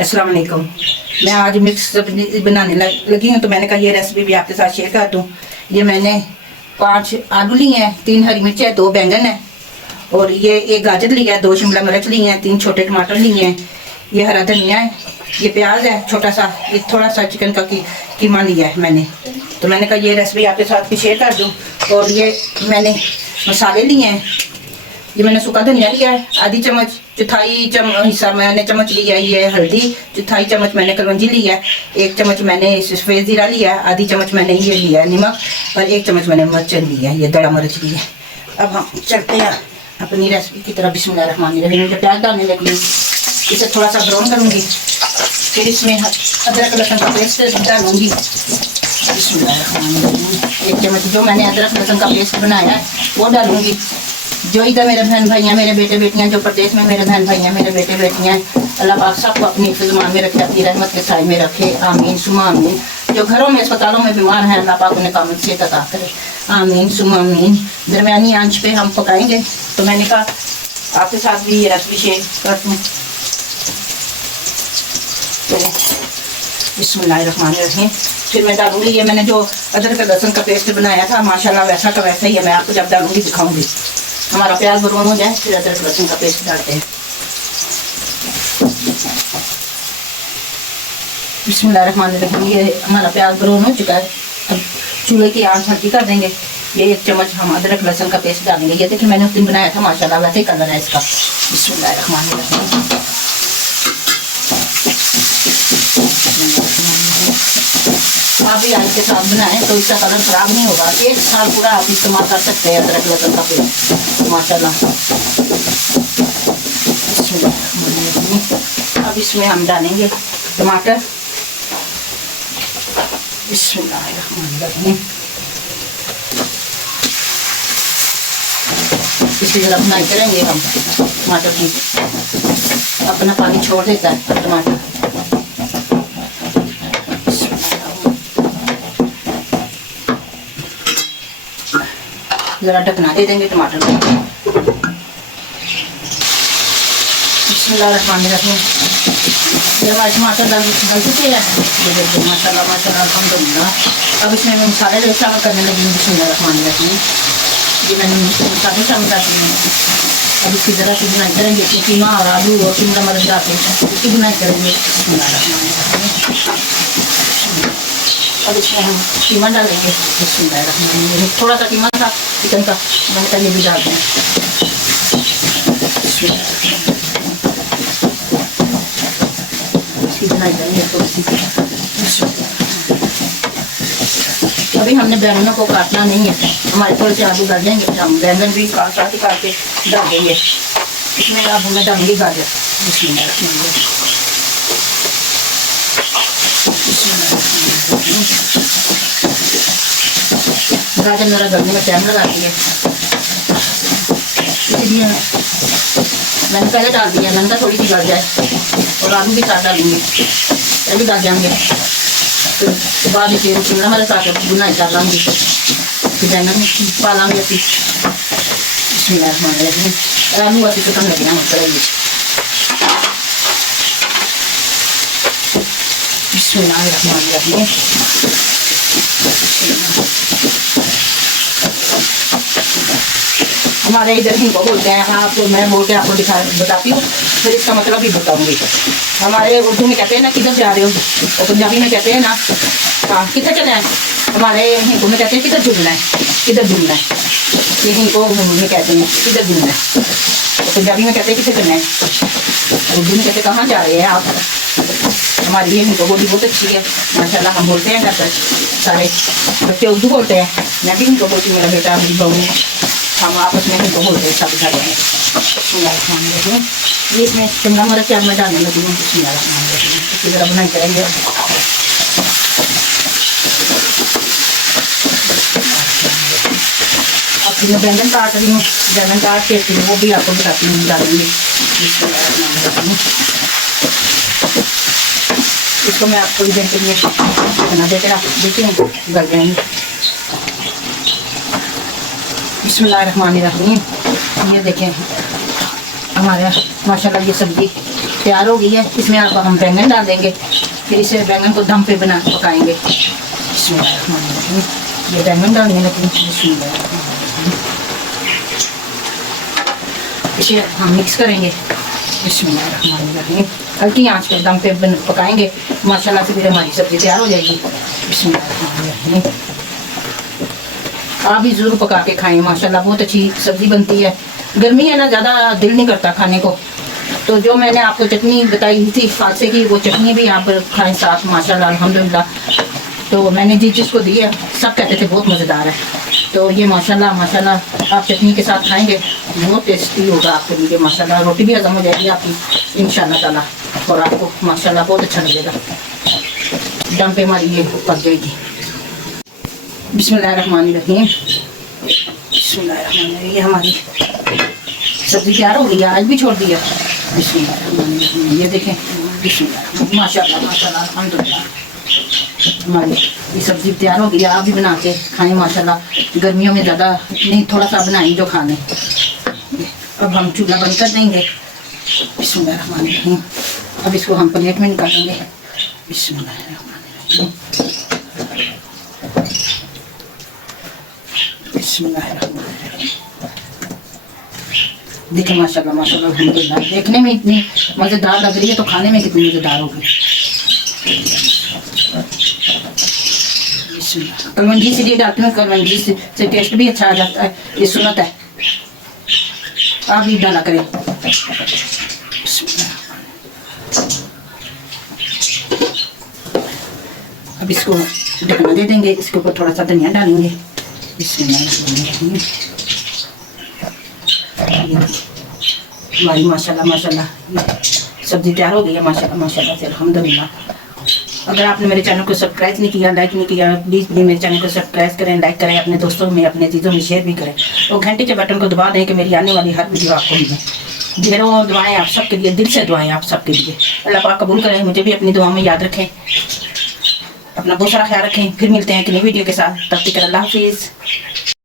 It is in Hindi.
अस्सलाम वालेकुम। मैं आज मिक्स सब्जी बनाने लगी हूँ, तो मैंने कहा ये रेसिपी भी आपके साथ शेयर कर दूँ। ये मैंने 5 आलू लिए हैं, 3 हरी मिर्च है, 2 बैंगन है और ये 1 गाजर लिया है, 2 शिमला मिर्च ली हैं, 3 छोटे टमाटर लिए हैं, ये हरा धनिया है, ये प्याज है छोटा सा, ये थोड़ा सा चिकन का कीमा लिया है मैंने। तो मैंने कहा ये रेसिपी आपके साथ भी शेयर कर दूँ। और ये मैंने मसाले लिए हैं, ये मैंने सूखा धनिया लिया है आधी चम्मच, चौथाई हिस्सा मैंने चम्मच लिया है ये हल्दी, चौथाई चम्मच मैंने कलवंजी लिया है, 1 चम्मच मैंने सफ़ेद ज़ीरा लिया है, आधी चम्मच मैंने ये लिया है नमक और 1 चम्मच मैंने मिर्च लिया है, ये दड़ा मिर्च लिया है। अब हम चलते हैं अपनी रेसिपी की तरफ। बिस्मिल्लाहिर्रहमानिर्रहीम। मुझे प्याज डालने लगी, इसे थोड़ा सा ब्राउन करूँगी, फिर इसमें अदरक लहसुन का पेस्ट डालूँगी। बिस्मिल्लाहिर्रहमानिर्रहीम। 1 चम्मच जो मैंने अदरक लहसुन का पेस्ट बनाया है वो डालूँगी। जो इधर मेरे बहन भाई हैं, मेरे बेटे बेटियां, जो प्रदेश में मेरे बहन भाई हैं, मेरे बेटे बेटियां, अल्लाह पाक सबको अपनी हिफ्ज़-ए-मान में रखे, अपनी रहमत के साए में रखे, आमीन सुमा आमीन। जो घरों में अस्पतालों में बीमार हैं, अल्लाह पाक उन्हें कामिल सेहत अता करे, आमीन सुमा आमीन। दरमियानी आंच पे हम पकाएंगे। तो मैंने कहा आपके साथ भी ये रेसिपी शेयर कर दूँ। तो बिस्मिल्लाहिर्रहमानिर्रहीम। फिर मैं डालूंगी ये मैंने जो अदरक लहसुन का पेस्ट बनाया था, माशाल्लाह वैसा का वैसा ही है। मैं आपको जब डालूंगी दिखाऊंगी। हमारा प्याज ब्राउन हो जाए फिर अदरक लहसुन का पेस्ट डालते हैं। बिस्मिल्लाहिर्रहमानिर्रहीम। ये हमारा प्याज ब्राउन हो चुका है। अब चूल्हे की आंच हल्की कर देंगे। ये 1 चम्मच हम अदरक लहसुन का पेस्ट डालेंगे। ये देखिए मैंने उस दिन बनाया था, माशाल्लाह वैसे ही कलर है इसका। बिस्मिल्लाहिर्रहमानिर्रहीम। आप भी आलू के साथ बनाएं तो इसका कलर खराब नहीं होगा। 1 साल पूरा आप इस्तेमाल कर सकते हैं अदरक लहसुन का पेस्ट, माशाल्लाह। अब इसमें हम डालेंगे टमाटर। बिस्मिल्लाहिर्रहमानिर्रहीम। इसकी जरा भुनाई करेंगे हम। टमाटर की अपना पानी छोड़ देता है टमाटर। जरा ढकना दे देंगे टमाटर को। बिस्मिल्लाहिर्रहमानिर्रहीम। ये हमारे टमाटर डाल चुके हैं, माशाल्लाह माशाल्लाह अल्हम्दुलिल्लाह। अब इसमें मैं मसाले शामिल करने लगी हूँ। बिस्मिल्लाहिर्रहमानिर्रहीम। ये मैंने मसाले शामिल कर दिए हैं। अब इसकी ज़रा सी बुनाई करेंगे। कीमा और आलू और शिमला मिर्च डाल के इसकी बुनाई करेंगे। अब इसमें हम कीमा डालेंगे। बिस्मिल्लाहिर्रहमानिर्रहीम। थोड़ा सा कीमा था चिकन का, मैंने कहा ये भी डालते हैं। इसकी बुनाई करेंगे तो अभी हमने बैंगनों को काटना नहीं है, हमारे थोड़े से आलू डाल देंगे, हम बैंगन भी साथ ही काट के डाल देंगे। इसमें अब मैं डालूंगी गाजर। गाजर मेरा गलने में टाइम लगाती है, इसलिए मैंने पहले डाल दिया। मैंने कहा थोड़ी सी गल जाए और आलू भी साथ डालूंगी, ये भी डाल जाएंगे। तो बाद में शिमला मिर्च आकर बुनाई कर लाँगी, फिर बैंगन पा लाँगी अभी। आलू अभी तो कम लगे ना करेंगे। बिस्मिल्लाहिर्रहमानिर्रहीम। हमारे इधर ही को बोलते हैं, हाँ तो मैं बोल के आपको बताती हूँ, फिर इसका मतलब भी बताऊँगी। हमारे उर्दू में कहते हैं ना किधर जा रहे हो, और पंजाबी में कहते हैं ना हाँ किधर चले हैं। हमारे हिंदू में कहते हैं किधर जुड़ना है, किधर जुड़ना है। ये हिंदू में कहते हैं किधर जुड़ना है, तो पंजाबी में कहते हैं किधर करना है, उर्दू में कहते हैं कहाँ जा रहे हैं आप। हमारी ये हिंदू बोली बहुत अच्छी है, माशाल्लाह। हम बोलते हैं घर पर सारे बच्चे उर्दू बोलते हैं, मैं भी हिंदू बोलती हूँ, मेरा बेटा मेरी बहू, हम आपस में हिंदू बोलते हैं सब घर में। ये इसमें शिमला मिर्च क्या मैं डालने लगी हूँ। इसकी ज़रा बनाई करेंगे। अब मैं बैंगन काट रही हूँ, बैंगन काट के फिर वो भी आपको बताती हूँ डालेंगे। इसको मैं आपको थोड़ी देर के लिए बना देते देखती हूँ गल जाएंगे। बिस्मिल्लाहिर्रहमानिर्रहीम। ये देखें हमारे माशाल्लाह ये सब्जी तैयार हो गई है। इसमें अब हम बैंगन डाल देंगे, फिर इसे बैंगन को दम पे बना पकाएंगे। ये बैंगन डालने लगे, इसे हम मिक्स करेंगे। बिस्मिल्लाहिर्रहमानिर्रहीम। हल्की आंच पे दम पे पकाएंगे, माशाल्लाह से फिर हमारी सब्जी तैयार हो जाएगी। बिस्मिल्लाहिर्रहमानिर्रहीम। आप भी ज़रूर पका के खाएं, माशाल्लाह बहुत अच्छी सब्जी बनती है। गर्मी है ना, ज़्यादा दिल नहीं करता खाने को, तो जो मैंने आपको चटनी बताई थी फालसे की, वो चटनी भी आप खाएं साथ, माशाल्लाह अल्हम्दुलिल्लाह। तो मैंने जिसको दी है सब कहते थे बहुत मज़ेदार है। तो ये माशाल्लाह माशाल्लाह आप चटनी के साथ खाएंगे, बहुत टेस्टी होगा आपके लिए माशाल्लाह। रोटी भी हजम हो जाएगी आपकी इंशाल्लाह ताला, और आपको माशाल्लाह बहुत अच्छा लगेगा। दम पे हमारी ये पक जाएगी। बिस्मिल्लाहिर्रहमानिर्रहीम। बिस्मिल्लाहिर्रहमानिर्रहीम। ये हमारी सब्जी तैयार हो गई है, आज भी छोड़ दिया। बिस्मिल्लाहिर्रहमानिर्रहीम। ये देखें, बिस्मिल्लाह माशाल्लाह माशाल्लाह अल्हम्दुलिल्लाह हमारी ये सब्जी तैयार हो गई है। आप भी बना के खाएँ माशाल्लाह। गर्मियों में ज़्यादा नहीं, थोड़ा सा बनाएं जो खा लें। अब हम चूल्हा बंद कर देंगे। बिस्मिल्लाहिर्रहमानिर्रहीम। अब इसको हम प्लेट में निकालेंगे। बिस्मिल्लाहिर्रहमानिर्रहीम। बिस्मिल्लाहिर्रहमानिर्रहीम। देखिए माशाल्लाह माशाल्लाह अल्हम्दुलिल्लाह, देखने में इतनी मज़ेदार लग रही है तो खाने में कितनी मज़ेदार होगी। कलवंजी इसलिए डालती हूँ, कलवंजी से टेस्ट भी अच्छा आ जाता है, ये सुन्नत है, आप भी डाला करें। अब इसको ढकना दे देंगे, इसके ऊपर थोड़ा सा धनिया डालेंगे। हमारी माशाल्लाह माशाल्लाह सब्जी तैयार हो गई है माशाल्लाह माशाल्लाह से अल्हम्दुलिल्लाह। अगर आपने मेरे चैनल को सब्सक्राइब नहीं किया, लाइक नहीं किया, प्लीज़ प्लीज़ मेरे चैनल को सब्सक्राइब करें, लाइक करें, अपने दोस्तों में अपने चीज़ों में शेयर भी करें, और घंटे के बटन को दबा दें कि मेरी आने वाली हर वीडियो आपको मिले। ढेरों दुआएं आप सबके लिए, दिल से दुआएं आप सबके लिए। अल्लाह पाक कबूल करें, मुझे भी अपनी दुआ में याद रखें, अपना बहुत सारा ख्याल रखें। फिर मिलते हैं एक नई वीडियो के साथ, तब तक अल्लाह हाफिज़।